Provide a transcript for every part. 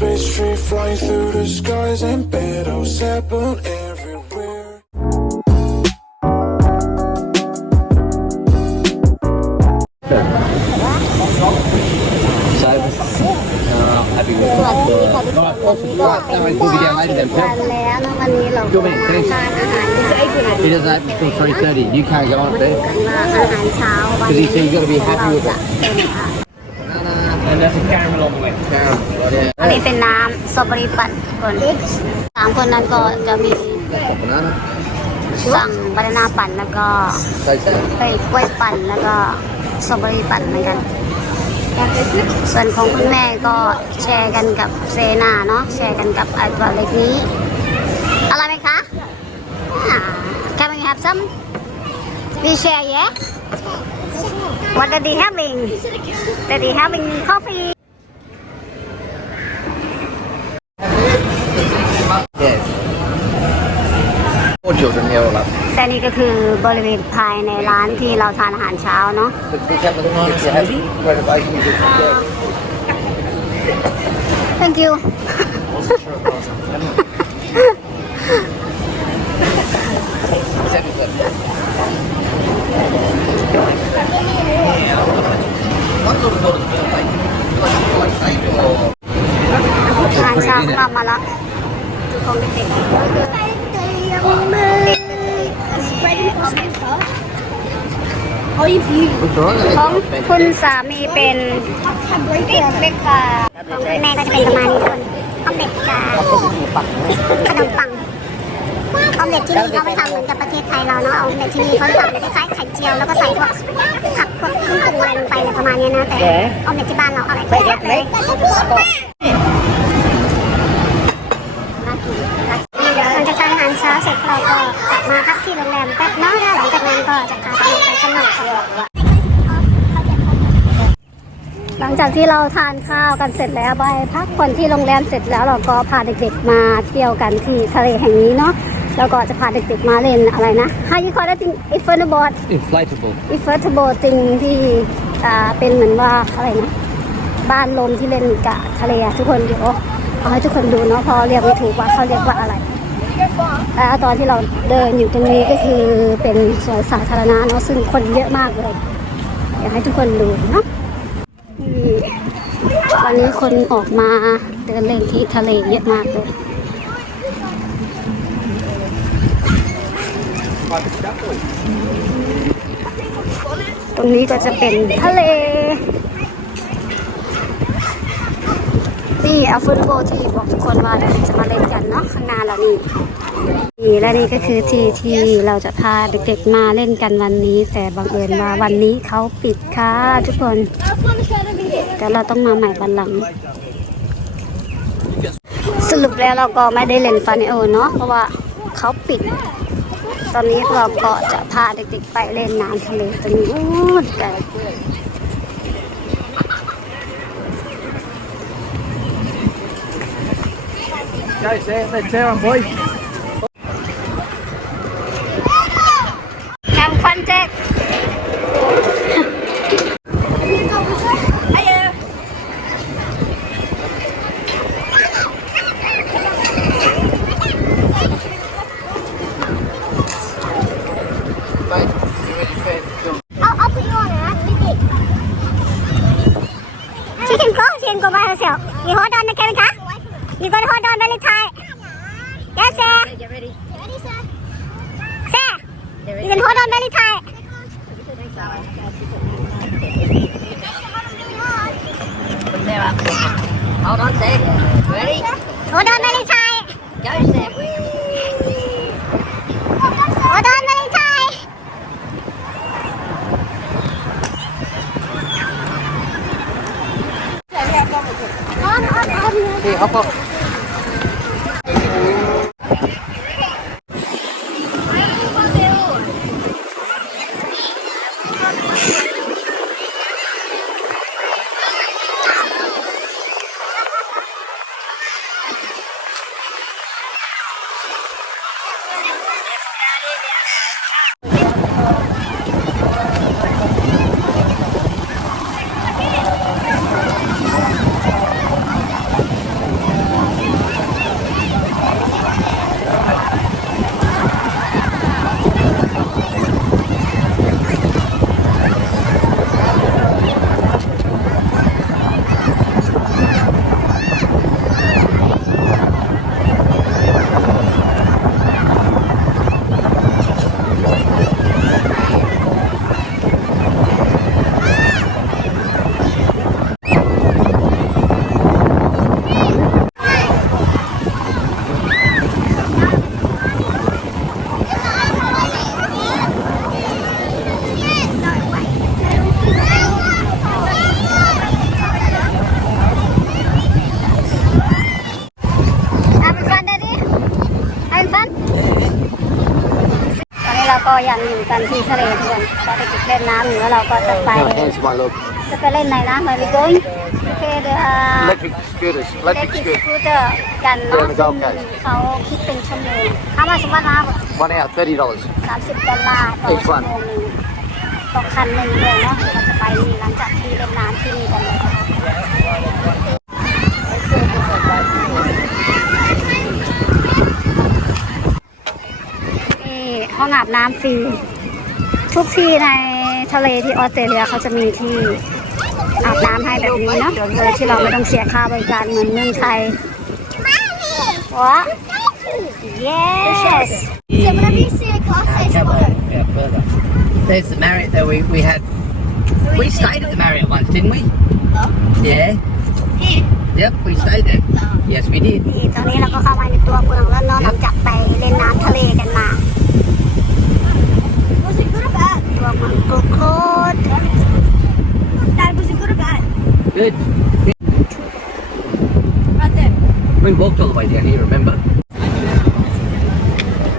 space tree flying through the skies and battles happen everywhere. I was uh, happy with He doesn't have until 3.30. You can't go on there. Because he said you've got to be happy with it. เป็นอะ And that's a camera along the way. Camera. อันนี้เป็นน้ำสตรอเบอรี่ปั่นคนสามคนนั้นก็จะมี Banana. สั่งบานาน่าปั่นแล้วก็ Taste that. ไปกล้วยปั่นแล้วก็สตรอเบอรี่ปั่นเหมือนกัน ส่วนของคุณแม่ก็แชร์กันกับเซนาเนาะแชร์กันกับไอตัวเล็กนี้อะไรไหมคะอ่า Can we have some we share yeah What are they having Are they having coffee Yeah. Four children here all up. แต่นี่ก็คือบริเวณภายในร้านที่เราทานอาหารเช้าเนาะ But we have the night to have reservations. Thank you Like, อา หารเช้าของเรามาแล้วของเด็กๆของคุณสามีเป็นเล็กกาของคุณแม่ก็จะเป็นประมาณนี้คนออมเล็ตกาขนมปังออมเล็ตที่นี่เขาไม่ทำ ไทยเราเนเล็ตที่นี่เขาทำคล้ายๆไข่เจียวแล้วก็ใส่พวกผักพวกเครื่องปรุงอะไรลงไปอะไรประมาณเนี้ยนะแต่ออมเล็ตที่บ้านเราอร่อยแยะเลยหลังจากทานอาหารเช้าเสร็จเราก็กลับมาพักที่โรงแรมแป๊บเนาะแล้วหลังจากนั้นก็จะพาไปไปข้างนอกหลังจากที่เราทานข้าวกันเสร็จแล้วไปพักผ่อนที่โรงแรมเสร็จแล้วเราก็พาเด็กๆมาเที่ยวกันที่ทะเลแห่งนี้เนาะ แล้วก็จะพาเด็กๆมาเล่นอะไรนะ How you call that thing inflatable inflatable. inflatable thing ที่อ่าเป็นเหมือนว่าอะไรนะ บ้านลมที่เล่นกับทะเลอะทุกคนเดี๋ยวเอาให้ทุกคนดูเนาะเพอเรียกไม่ถูกว่าเขาเรียกว่าอะไรแล้วตอนที่เราเดินอยู่ตรงนี้ก็คือเป็นสวนสาธารณะเนาะซึ่งคนเยอะมากเลยอยากให้ทุกคนดูเนาะนี่วันนี้คนออกมาเดินเล่นที่ทะเลเยอะมากเลย ตรงนี้ก็จะเป็นทะเล นี่เอาฟุตบอลที่บอกทุกคนว่าเดี๋ยวจะมาเล่นกันเนาะข้างหน้าเรานี่นี่และนี่ก็คือที่ที่เราจะพาเด็กๆมาเล่นกันวันนี้ แต่บังเอิญว่าวันนี้เขาปิดค่ะทุกคนแต่เราต้องมาใหม่วันหลัง สรุปแล้วเราก็ไม่ได้เล่นฟานิโอเนาะเพราะว่าเขาปิด ตอนนี้เราก็จะพาเด็กๆไปเล่นน้ำทะเลตรงนู้นไกล Go, Sam. Let's on, boys. แคมฟันแจ็ค I'll, I'll put you on it. She can go. She can go by herself. You hold on to Kevin, huh? You gotta hold on really tight. Yes, sir. Get ready. Ready, sir. Sir, you can hold on really tight. Hold on, Sam. Ready? Hold on really tight. Go, Sam. Hold on really tight. On, on, on. Here, hop up. ยังอยู่กันที่ทะเลทุกคนก็ไปเล่นน้ำอยู่แล้วเราก็จะไป No, hands my love. จะไปเล่นในน้ำไปไป going โอเคเดี๋ยว Electric scooters. เล่น Electric ที่ส scooter. กูตเตอร์กันเนาะเดินไปก็โอเคเขาคิดเป็นชั่วโมงถ้ามาสมมตินะ One hour, thirty dollars. สามสิบดอลลาร์ต่อ Each ชั่ว one โมงหนึ่งต่อคันหนึ่งเลยเนาะเราจะไปนี่หลังจากที่เล่นน้ำที่นี่กันเลยนะคะนี่ ห้องอาบน้ำฟรี ทุกที่ในทะเลที่ออสเตรเลียเขาจะมีที่อาบน้ำให้แบบนี้เนาะโดยที่เราไม่ต้องเสียค่าบริการเหมือนเมืองไทยวะ yes So whenever you see a glass, say something. Yeah, further. There's the Marriott that we, we had. We stayed at the Marriott once, didn't we? Yeah. Yep, we stayed there. Yes, we did. ตอนนี้เราก็เข้ามาในตัวเมืองแล้วเนาะหลังจากไปเล่นน้ำทะเลกันมา Was it good or bad? ตัวเมืองโกโคด Dad, was it good or bad? Good. Right there. We walked all the way down here, remember?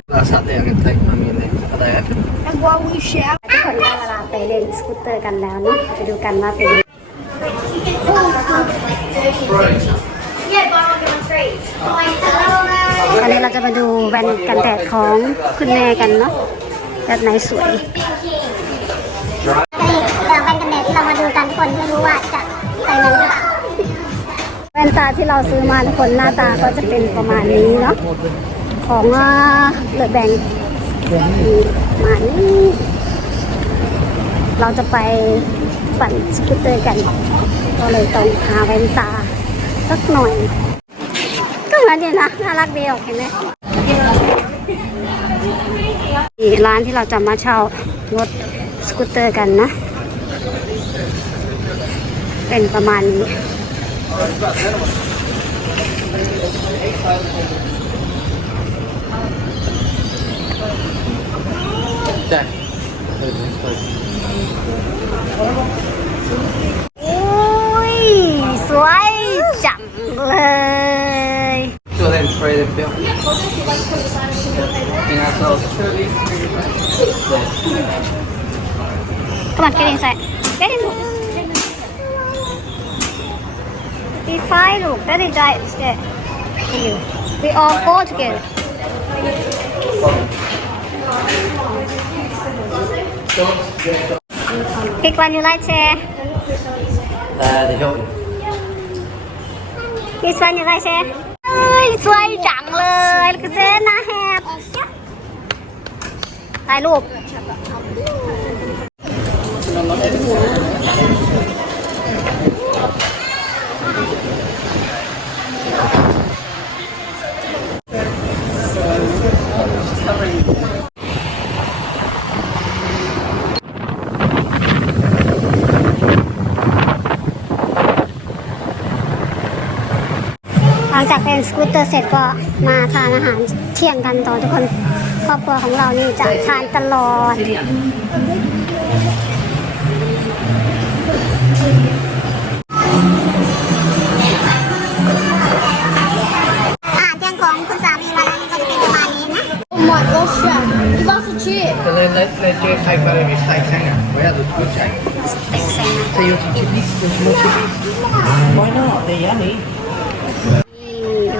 Last up there, I'm going to take mummy in there. Are they open? And while we share, ทุกคนได้เวลาไปเล่นสกูตเตอร์กันแล้วเนาะไปดูกันว่าเป็น yeah, buy one get one free. ตอนนี้เราจะมาดูแว่นกันแดดของคุณแม่กันเนาะแบบไหนสวยแว่นกันแดดที่เรามาดูกันคนไม่รู้ว่าจะใส่มันหรือเปล่า แว่นตาที่เราซื้อมาทุกคนหน้าตาก็จะเป็นประมาณนี้เนาะของเลือดแบงประมาณนี้ เราจะไปปั่นสกูตเตอร์กัน ก็เลยต้องหาแว่นตาสักหน่อย ก็เหมือนดีนะน่ารักดีออกเห็นไหมร้านที่เราจะมาเช่ารถสกูตเตอร์กันนะ เป็นประมาณนี้ Jack. โอ้ยสวยจังเลย Two of them, three of them, Bill. In ourselves. Come on, get inside. Get in. Be fine, look. That is right. There. You. We all go together. Pick one you like, Chair. Uh, the Hilton. This one you like, Chair. เอ้ยสวยจังเลยลูกเจ๊นะแฮปถ่ายรูป หลังจากเล่นสกูตเตอร์เสร็จก็มาทานอาหารเที่ยงกันต่อทุกคนครอบครัวของเรานี่จะทานตลอด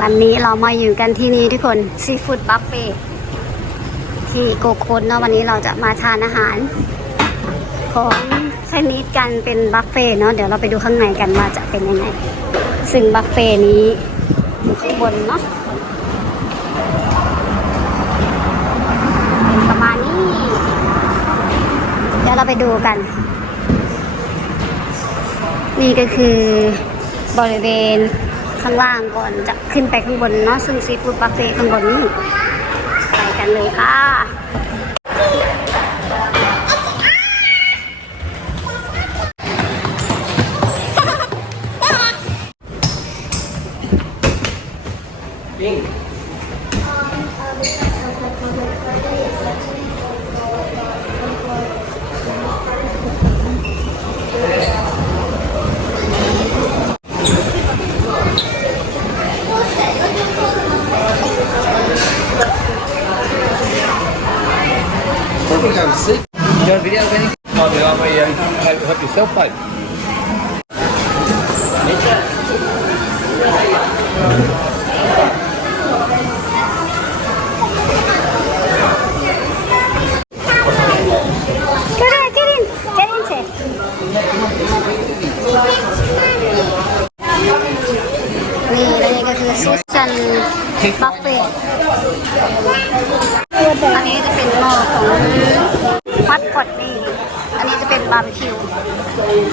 วันนี้เรามาอยู่กันที่นี่ทุกคนซีฟู้ดบัฟเฟ่ที่โกโคนเนาะวันนี้เราจะมาทานอาหาร ของชนิดกันเป็นบัฟเฟ่เนาะเดี๋ยวเราไปดูข้างในกันว่าจะเป็นยังไง ซึ่งบัฟเฟ่นี้อยู่ข้างบนเนาะเป็นประมาณนี้ เดี๋ยวเราไปดูกัน นี่ก็คือบริเวณข้างล่างก่อนจะขึ้นไปข้างบนเนาะซึ่งซีฟู้ดบัฟเฟ่ข้างบนนี่ไปกันเลยค่ะ no, I'm a, um, help, help yourself, babe. ก็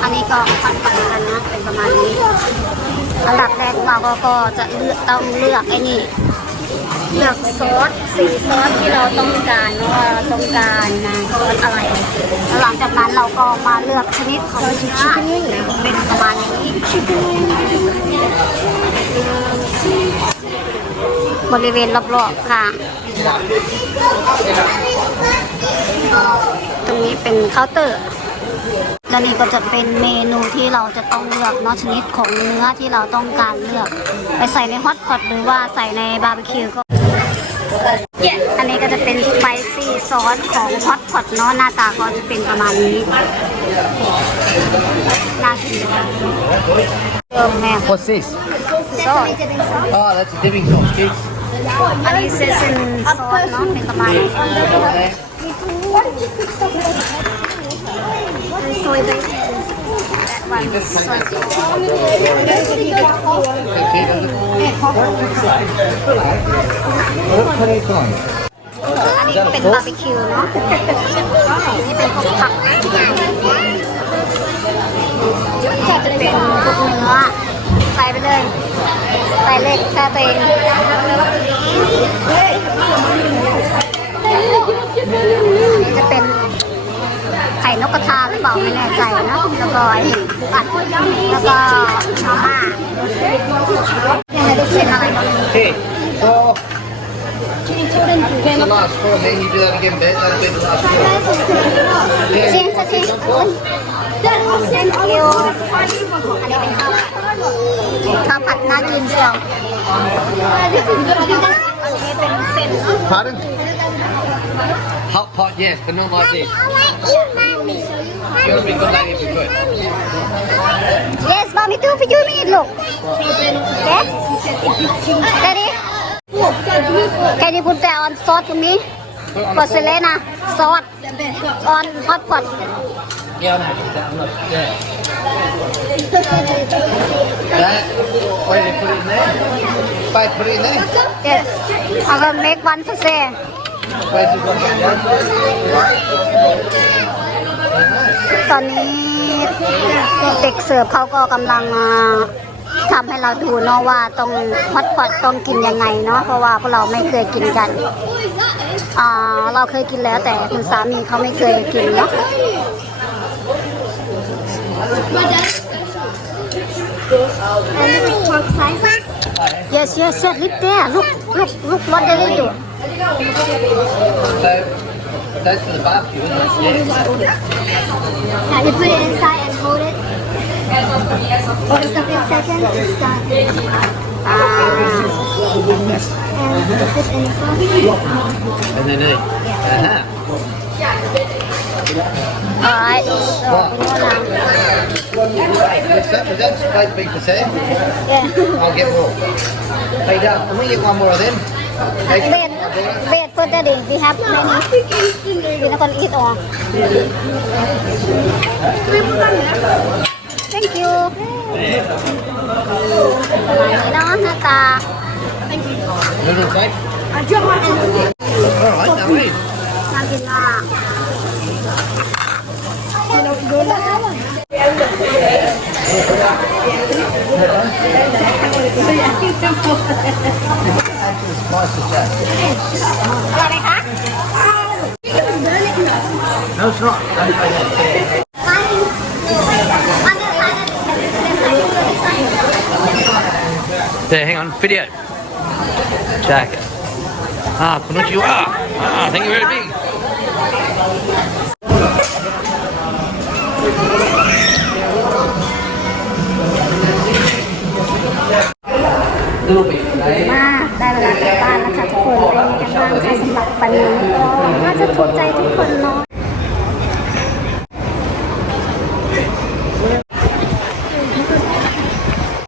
อันนี้ก็พัดพอดเหมือนกันนะ เป็นประมาณนี้ อันดับแรกเราก็ก็จะเลือกต้องเลือกไอ้นี่ เลือกซอสสีซอสที่เราต้องการว่าเราต้องการนะซอสอะไรแล้วหลังจากนั้นเราก็มาเลือกชนิดของเนื้อเป็นประมาณนี้บริเวณรอบๆค่ะตรงนี้เป็นเคาน์เตอร์ และนี่ก็จะเป็นเมนูที่เราจะต้องเลือกเนาะชนิดของเนื้อที่เราต้องการเลือก ไปใส่ในฮอตพอตหรือว่าใส่ในบาร์บีคิวก็ อันนี้ก็จะเป็นสไปซี่ซอสของฮอตพอตเนาะหน้าตาก็จะเป็นประมาณนี้น่ากินเลยเริ่มแม่ What's this? ซอส Oh, that's a dipping sauce, kids. อันนี้เซซันซอสเนาะเป็นประมาณนี้ Okay. Soy base that one soy Put it on. อันนี้เป็นบาร์บีคิวเนาะนี่เป็นพวกผักก็จะเป็นพวกเนื้อใส่ไปเลยใส่เลยแค่ตัวเองนี่จะเป็น ไส่นกกระทาหรือเปล่าไม่แน่ใจนะแล้วก็อัดแล้วก็มาม่าเนี่ยจะเป็นอะไรบ้าง Hey, so the last four thing you do that again, Ben. That's good. Last four. ชิ้นสักชิ้นคุณเส้นเกี๊ยวอันนี้เป็นข้าวผัดข้าวผัดน่ากินเชียวอันนี้เป็นเส้น Pardon? Hot pot, yes, but not like this. You're a good lady if you could. Yes, mommy too for you minute look. Yes. Daddy, can you put that on sauce for me? For Selena, sauce on hot pot. Yeah, I'm not, I'm not, yeah. That, where did you put it in there? Babe, put it in there. Yes. I'm gonna make one for sale. Where's it gone? Yeah. ตอนนี้เด็กเสิร์ฟเขาก็กำลังอ่าทำให้เราดูเนาะว่าต้องฮอตพอตต้องกินยังไงเนาะเพราะว่าพวกเราไม่เคยกินกันอ่าเราเคยกินแล้วแต่คุณสามีเขาไม่เคยกินเนาะ yes yes yes look there look look look what they do So, that's for the barbecue, isn't it? Yeah. yeah, you put it inside and hold it for a couple of seconds it's done and put it in And then, uh, uh-huh. alright so What's that? Is that supposed to be for sale? yeah I'll get more. Hey, Dad, can we get one more of them? Hey, wait wait for daddy we have many we're not gonna eat all thank you ประมาณนี้เนาะหน้าตา Little steak. I dropped my phone. All right, no worries. น่า กินมาก Spice is that. อร่อยไหมคะ No, it's not. Don't say that. There, hang on. Video. Jack. Ah, konnichiwa. Ah, thank you very big. Little bit. มาได้เวลากลับบ้านแล้วค่ะทุกคนเป็นยังไงกันบ้างคะสำหรับวันนี้ก็น่าจะถูกใจทุกคนเนาะ